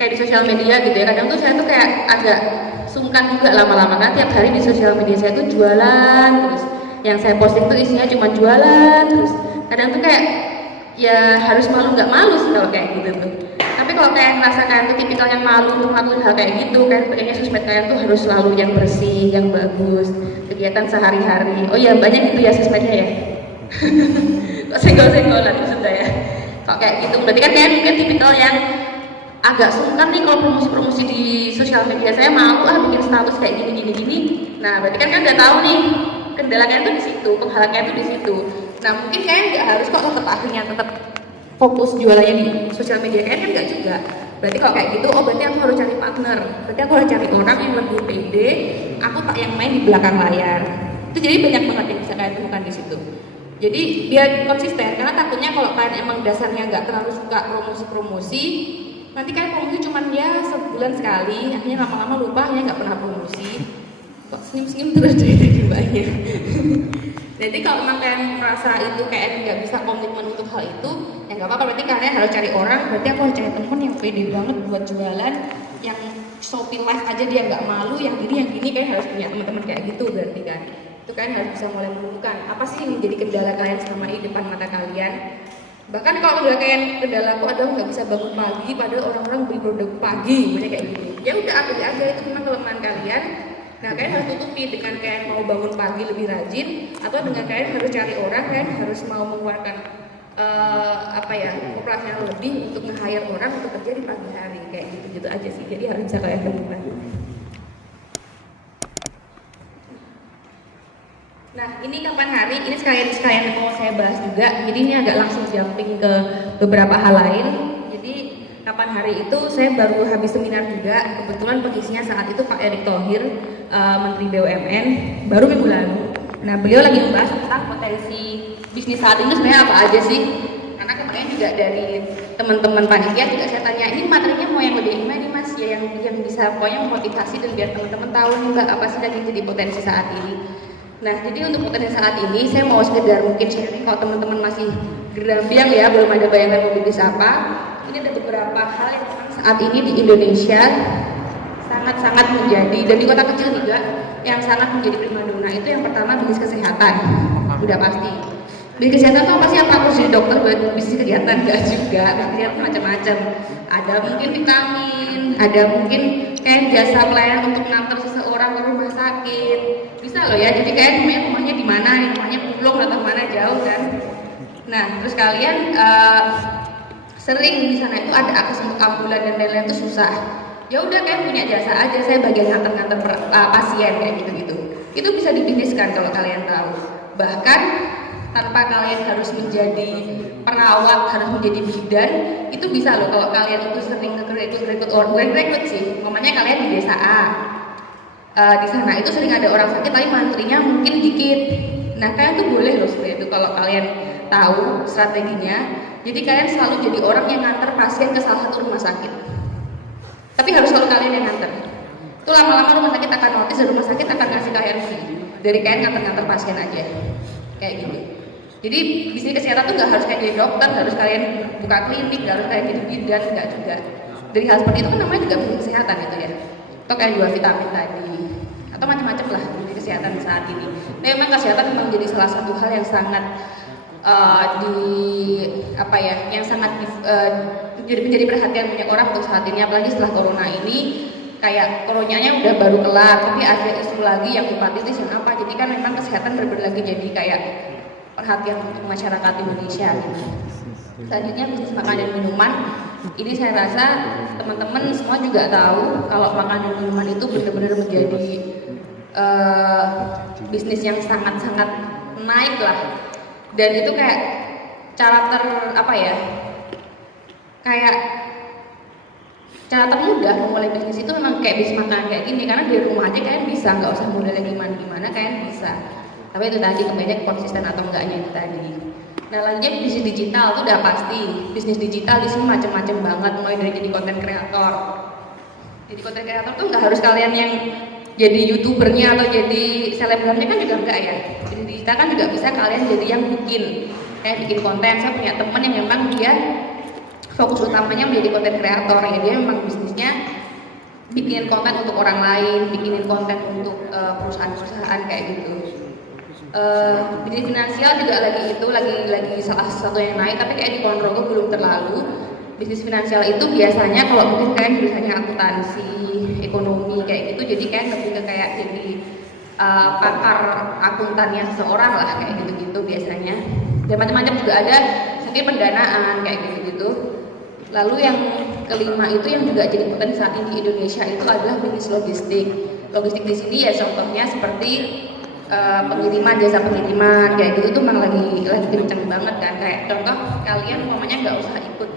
kayak di sosial media gitu ya, kadang tuh saya tuh kayak agak sungkan juga lama-lama, kan tiap hari di sosial media saya tuh jualan terus, yang saya posting tuh isinya cuma jualan terus. Kadang tuh kayak ya harus malu nggak malu sih kalau kayak gitu tuh. Tapi kalau kalian ngerasa kalian tuh tipikal yang malu untuk ngelakuin hal kayak gitu, kan pengennya sosmed kalian tuh harus selalu yang bersih, yang bagus, kegiatan sehari-hari. Oh iya banyak gitu ya sosmednya ya. Kok senggol-senggolan maksudnya ya. Kalau kayak gitu, berarti kan kalian mungkin tipikal yang agak sungkan nih kalau promosi-promosi di sosial media. Saya malu bikin status kayak gini. Nah berarti kan udah tahu nih kendala kalian tuh di situ, penghalang kalian tuh di situ. Nah mungkin kalian nggak harus kok tetap akhirnya tetap fokus jualannya di sosial media, kalian kan nggak juga. Berarti kalau kayak gitu, oh berarti aku harus cari partner, berarti aku harus cari orang yang lebih pede, aku tak yang main di belakang layar. Itu jadi banyak banget yang bisa kalian temukan di situ. Jadi biar konsisten, karena takutnya kalau kalian emang dasarnya nggak terlalu suka promosi, nanti kalian promosi cuman ya sebulan sekali, akhirnya lama-lama lupa, akhirnya nggak pernah promosi. Kok senyum-senyum terus dari mbaknya. Jadi kalau memang kalian merasa itu kayak nggak bisa komitmen untuk hal itu, ya nggak apa-apa. Berarti kalian harus cari orang. Berarti aku harus cari temen yang pede banget buat jualan, yang Shopee Live aja dia nggak malu, yang gini kalian harus punya teman-teman kayak gitu berarti kan. Itu kalian harus bisa mulai menemukan apa sih yang menjadi kendala kalian selama ini depan mata kalian. Bahkan kalau udah kayak kendala aku adalah nggak bisa bangun pagi, padahal orang-orang beli produk pagi, banyak kayak gitu. Ya udah ambil aja, itu memang kelemahan kalian. Nah kalian harus tutupi dengan kalian mau bangun pagi lebih rajin, atau dengan kalian harus cari orang, kalian harus mau mengeluarkan operasional lebih untuk nge-hire orang untuk kerja di pagi hari, kayak gitu aja sih. Jadi harus bisa kalian temukan. Nah ini kapan hari, ini sekalian mau saya bahas juga. Jadi ini agak langsung jumping ke beberapa hal lain. Jadi kapan hari itu saya baru habis seminar juga. Kebetulan pengisinya saat itu Pak Erick Thohir, Menteri BUMN, baru minggu lalu. Nah beliau lagi membahas tentang potensi bisnis saat ini sebenarnya apa aja sih. Karena kemarin juga dari teman-teman panitia juga saya tanya, ini materinya mau yang lebih gimana nih mas, ya yang bisa pokoknya memotivasi dan biar teman-teman tahu nih mbak apa sih lagi jadi potensi saat ini. Nah jadi untuk potensi saat ini saya mau sekedar mungkin sharing, kalau teman-teman masih gerambiang ya belum ada bayangan mau bisnis apa. Ini ada beberapa hal yang saat ini di Indonesia sangat-sangat menjadi, dan di kota kecil juga yang sangat menjadi primadona. Itu yang pertama bisnis kesehatan, udah pasti. Bisnis kesehatan itu apa sih? Apa aku jadi dokter buat bisnis kegiatan? Enggak juga, bisnis kesehatan macam-macam. Ada mungkin vitamin, ada mungkin kayak jasa pelayanan untuk mengantar seseorang ke rumah sakit. Bisa loh ya, jadi kayak rumahnya di mana, rumahnya Pulau atau mana jauh kan. Nah, terus kalian sering di sana itu ada akses untuk ambulan dan lain-lain itu susah. Ya udah kayak punya jasa aja, saya bagian nganter-nganter pasien kayak gitu-gitu. Itu bisa dibisniskan kalau kalian tahu. Bahkan tanpa kalian harus menjadi perawat, harus menjadi bidan, itu bisa loh kalau kalian itu sering rekrut orang, bukan rekrut sih, namanya kalian di desa A. Di sana itu sering ada orang sakit tapi mantrinya mungkin dikit. Nah kalian tuh boleh loh seperti itu kalau kalian tahu strateginya. Jadi kalian selalu jadi orang yang nganter pasien ke salah satu rumah sakit. Tapi harus selalu kalian yang nganter. Itu lama-lama rumah sakit akan notice dan rumah sakit akan ngasih kalian fee dari kalian nganter-nganter pasien aja. Kayak gitu. Jadi bisnis kesehatan tuh nggak harus kayak jadi dokter, harus kalian buka klinik, nggak harus kalian jadi bidan, nggak juga. Dari hal seperti itu kan namanya juga bisnis kesehatan itu ya. Atau kayak jual vitamin tadi, atau macam-macam lah bisnis kesehatan saat ini. Nah, memang kesehatan memang jadi salah satu hal yang sangat yang sangat menjadi perhatian banyak orang untuk saat ini, apalagi setelah corona ini. Kayak coronanya udah baru kelar, tapi ada isu lagi yang hepatitis yang apa. Jadi kan memang kesehatan benar-benar lagi jadi kayak perhatian untuk masyarakat Indonesia gitu. Selanjutnya bisnis makanan dan minuman. Ini saya rasa teman-teman semua juga tahu kalau makanan dan minuman itu benar-benar menjadi bisnis yang sangat-sangat naik lah. Dan itu kayak cara cara termudah memulai bisnis itu memang kayak bisnis makanan kayak gini, karena di rumah aja kalian bisa, nggak usah modalnya gimana kalian bisa. Tapi itu tadi kembali konsisten atau enggaknya itu tadi. Nah lanjutnya bisnis digital itu udah pasti. Bisnis digital di sini macam-macam banget, mulai dari jadi konten kreator. Jadi konten kreator tuh nggak harus kalian yang jadi youtubernya atau jadi selebgramnya kan juga enggak ya. Bisnis digital kan juga bisa kalian jadi yang bikin konten. Saya punya temen yang memang dia fokus utamanya menjadi konten kreator ya, dia memang bisnisnya bikin konten untuk orang lain, bikinin konten untuk perusahaan-perusahaan kayak gitu. Bisnis finansial juga lagi salah satu yang naik, tapi kayak di Ponorogo belum terlalu. Bisnis finansial itu biasanya kalau mungkin kalian jurusannya akuntansi, ekonomi kayak gitu, jadi kalian lebih ke kayak jadi pakar akuntannya seseorang lah kayak gitu-gitu biasanya. Dan macam-macam juga ada, mungkin pendanaan kayak gitu-gitu. Lalu yang kelima itu yang juga jadi potensi saat ini di Indonesia itu adalah bisnis logistik. Logistik di sini ya contohnya seperti pengiriman, jasa pengiriman kayak gitu tuh memang lagi kenceng banget kan. Kayak contoh kalian umpamanya nggak usah ikut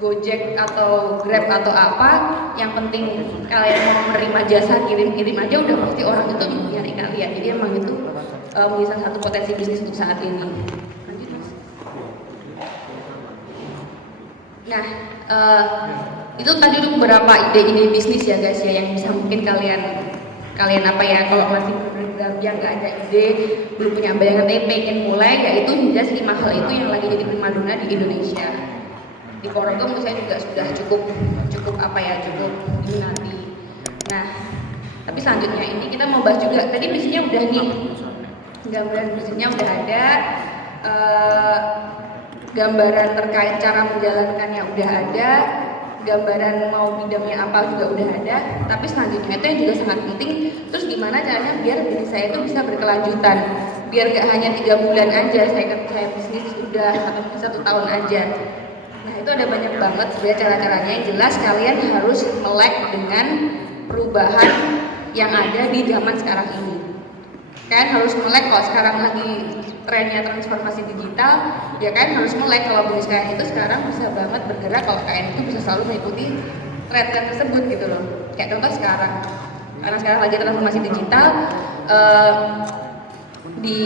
Gojek atau Grab atau apa, yang penting kalian mau menerima jasa kirim aja udah pasti orang itu nyari kalian. Jadi emang itu menjadi salah satu potensi bisnis untuk saat ini. Lanjut mas. Nah itu tadi udah beberapa ide-ide bisnis ya guys ya, yang bisa mungkin kalian kalau masih yang nggak ada ide, belum punya bayangan tapi pengen mulai, yaitu jelas 5 hal itu yang lagi jadi primadona di Indonesia. Di Ponorogo menurut saya juga sudah cukup diminati. Nah, tapi selanjutnya ini kita mau bahas juga, tadi bisnisnya udah nih, gambaran bisnisnya udah ada, gambaran terkait cara menjalankannya udah ada, gambaran mau bidangnya apa juga udah ada. Tapi selanjutnya itu yang juga sangat penting, terus gimana caranya biar bisnis saya itu bisa berkelanjutan, biar gak hanya 3 bulan aja saya bisnis udah atau 1 tahun aja. Nah itu ada banyak banget sebenarnya cara-caranya. Yang jelas kalian harus melek dengan perubahan yang ada di zaman sekarang ini. Kalian harus melek kalau sekarang lagi trennya transformasi digital, ya kalian harus melek kalau bisnis kalian itu sekarang bisa banget bergerak kalau kalian itu bisa selalu mengikuti tren-tren tersebut gitu loh. Kayak contoh sekarang, karena sekarang lagi transformasi digital, di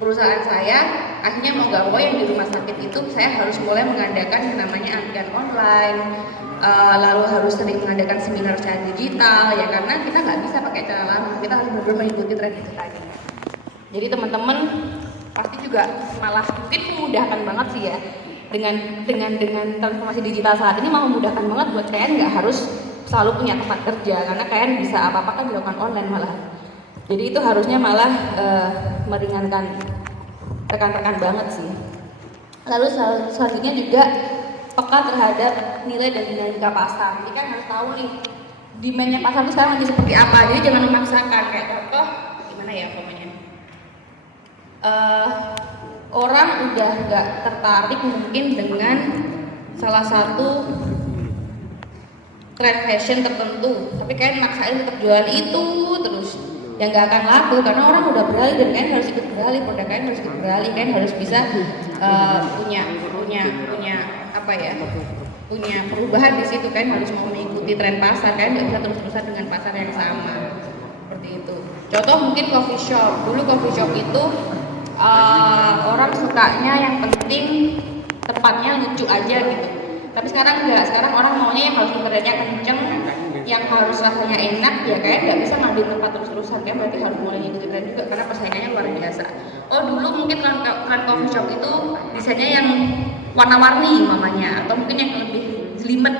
perusahaan saya akhirnya mau gak mau yang di rumah sakit itu saya harus mulai mengadakan yang namanya antrian online, lalu harus sering mengadakan seminar secara digital ya, karena kita nggak bisa pakai cara lama, kita harus benar-benar mengikuti tren itu tadi. Jadi teman-teman pasti juga malah mungkin memudahkan banget sih ya dengan transformasi digital saat ini, malah memudahkan banget buat kalian nggak harus selalu punya tempat kerja, karena kalian bisa apa-apa kan dilakukan online malah. Jadi itu harusnya malah meringankan rekan-rekan banget sih. Lalu selanjutnya juga peka terhadap nilai dan dinamika pasar. Jadi kan harus tahu nih demand-nya pasar itu sekarang lagi seperti apa. Jadi jangan memaksakan. Kayak contoh gimana ya pokoknya, orang udah nggak tertarik mungkin dengan salah satu trend fashion tertentu, tapi kalian maksain tetap jualan itu terus, yang nggak akan laku karena orang udah beralih dan kalian harus ikut beralih, produk kalian harus ikut beralih, kalian harus bisa punya apa ya, punya perubahan di situ, kalian harus mau mengikuti tren pasar, kalian nggak bisa terus-terusan dengan pasar yang sama seperti itu. Contoh mungkin coffee shop, dulu coffee shop itu orang sukanya yang penting tempatnya lucu aja gitu, tapi sekarang enggak, sekarang orang maunya yang harus internetnya kenceng, yang harus rasanya enak, ya kayak nggak bisa ngambil tempat terus-terusan, kayak berarti harus mulai ngikutin tren juga karena persaingannya luar biasa. Oh dulu mungkin tren coffee shop itu desainnya yang warna-warni mamanya, atau mungkin yang lebih jelimet.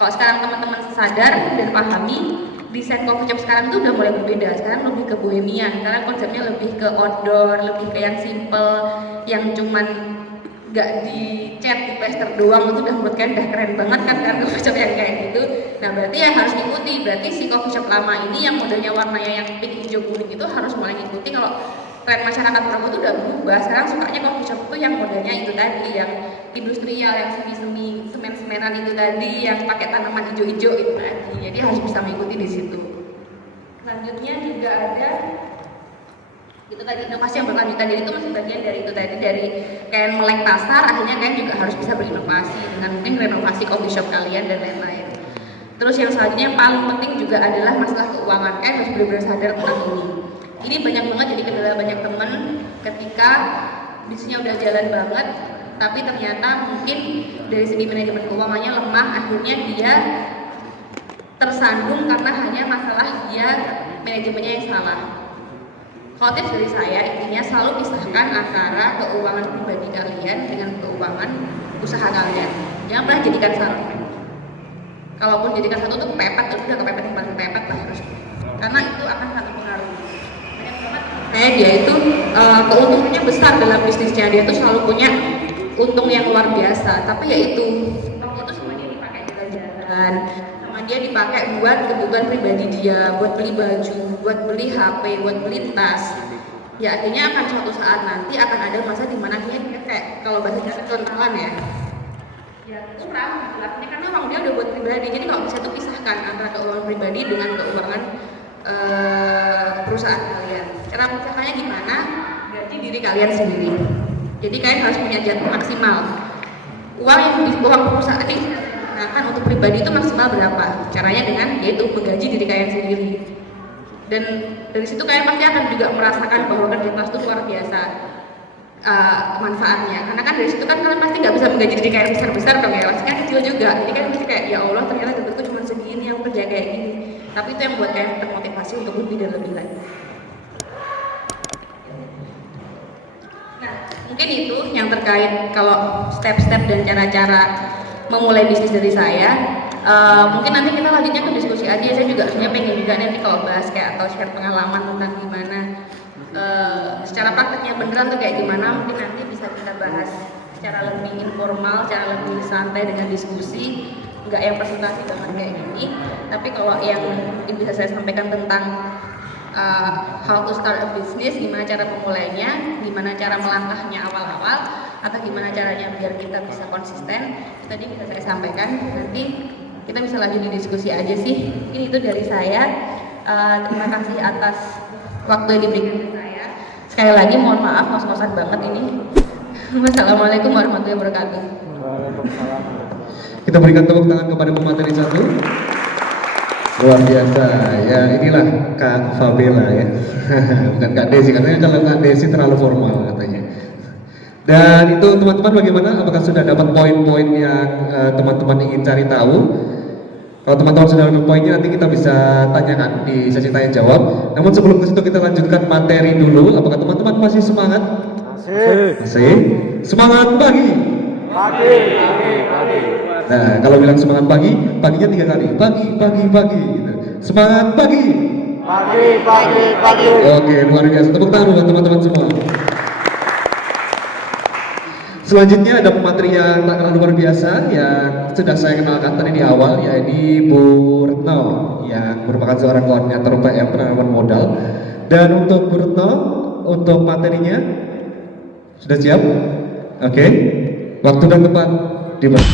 Kalau sekarang teman-teman sadar dan pahami, desain coffee shop sekarang itu udah mulai berbeda. Sekarang lebih ke bohemian, karena konsepnya lebih ke outdoor, lebih ke yang simple, yang cuman gak dicat di plaster doang, itu udah menurut kalian udah keren banget kan coffee shop yang kayak gitu. Nah berarti ya harus ngikuti, berarti si coffee shop lama ini yang modelnya warnanya yang pink, hijau, kuning itu harus mulai ngikuti kalau tren masyarakat orang itu udah berubah. Sekarang sukanya coffee shop itu yang modelnya itu tadi, yang industrial, yang semi-semi, semen-semenan itu tadi, yang pakai tanaman hijau-hijau itu tadi. Jadi harus bisa mengikuti di situ. Selanjutnya juga ada itu tadi inovasi yang berkelanjutan. Jadi itu masih bagian dari itu tadi, dari kalian melek pasar, akhirnya kalian juga harus bisa berinovasi dengan mungkin renovasi coffee shop kalian dan lain-lain. Terus yang selanjutnya yang paling penting juga adalah masalah keuangan. Kalian harus benar-benar sadar tentang ini. Ini banyak banget jadi kendala banyak temen ketika bisnisnya udah jalan banget, tapi ternyata mungkin dari segi manajemen keuangannya lemah, akhirnya dia tersandung karena hanya masalah dia manajemennya yang salah. Kalau tips dari saya, intinya selalu pisahkan antara keuangan pribadi kalian dengan keuangan usaha kalian. Jangan pernah jadikan satu. Kalaupun jadikan satu tuh kepepet, terus udah kepepet yang paling kepepet lah harus. Karena itu akan sangat mempengaruhi. Kayak dia itu keuntungannya besar dalam bisnisnya, dia tuh selalu punya untung yang luar biasa. Tapi ya itu semua dia dipakai jalan-jalan, sama dia dipakai buat kebutuhan pribadi dia, buat beli baju, buat beli HP, buat beli tas. Ya akhirnya akan suatu saat nanti akan ada masa dimana dia kayak kalau bahasa Inggris contohan ya kurang jelasnya karena orang dia udah buat pribadi. Jadi kalau bisa tuh pisahkan antara keuangan pribadi dengan keuangan perusahaan kalian. Cara pisahkannya gimana? Gaji diri kalian sendiri. Jadi kalian harus punya jatah maksimal. Uang perusahaan ini digunakan untuk pribadi itu maksimal berapa? Caranya dengan yaitu menggaji diri kalian sendiri. Dan dari situ kalian pasti akan juga merasakan bahwa kerja keras itu luar biasa manfaatnya. Karena kan dari situ kan kalian pasti nggak bisa menggaji diri kalian besar-besar dong ya, pasti kan kecil juga. Jadi kan pasti kayak ya Allah ternyata gajiku cuma segini, aku kerja kayak gini. Tapi itu yang buat kalian termotivasi untuk lebih dan lebih lagi. Nah mungkin itu yang terkait kalau step-step dan cara-cara memulai bisnis dari saya. Mungkin nanti kita lanjutnya ke diskusi aja. Saya juga sebenarnya pengen juga nanti kalau bahas kayak atau share pengalaman tentang gimana secara prakteknya beneran tuh kayak gimana, mungkin nanti bisa kita bahas secara lebih informal, secara lebih santai dengan diskusi, nggak yang presentasi banget kayak gini. Tapi kalau yang mungkin bisa saya sampaikan tentang how to start a business, gimana cara memulainya, gimana cara melangkahnya awal-awal, atau gimana caranya biar kita bisa konsisten, tadi bisa saya sampaikan. Nanti kita bisa lanjut di diskusi aja sih. Ini itu dari saya. Terima kasih atas waktu yang diberikan ke saya. Sekali lagi mohon maaf ngos-ngosan banget ini. Wassalamualaikum warahmatullahi wabarakatuh. Waalaikumsalam. Kita berikan tepuk tangan kepada pemateri satu. Luar biasa, ya inilah Kak Fabela ya. Bukan Kak Desi, katanya kalau Kak Desi terlalu formal katanya. Dan itu teman-teman bagaimana? Apakah sudah dapat poin-poin yang teman-teman ingin cari tahu? Kalau teman-teman sudah dapat poinnya, nanti kita bisa tanyakan di sesi tanya jawab. Namun sebelum ke situ kita lanjutkan materi dulu. Apakah teman-teman masih semangat? Masih. Semangat pagi. Pagi. Nah, kalau bilang semangat pagi, paginya 3 kali. Pagi. Gitu. Semangat pagi. Pagi. Oke, luar biasa. Tepuk tangan buat teman-teman semua. Selanjutnya ada pemateri yang tak kalah luar biasa yang sudah saya kenalkan tadi di awal, yaitu Bu Retno yang merupakan seorang koordinator PM penanaman modal. Dan untuk Bu Retno, untuk materinya sudah siap? Oke. Waktu dan tempat dimulai.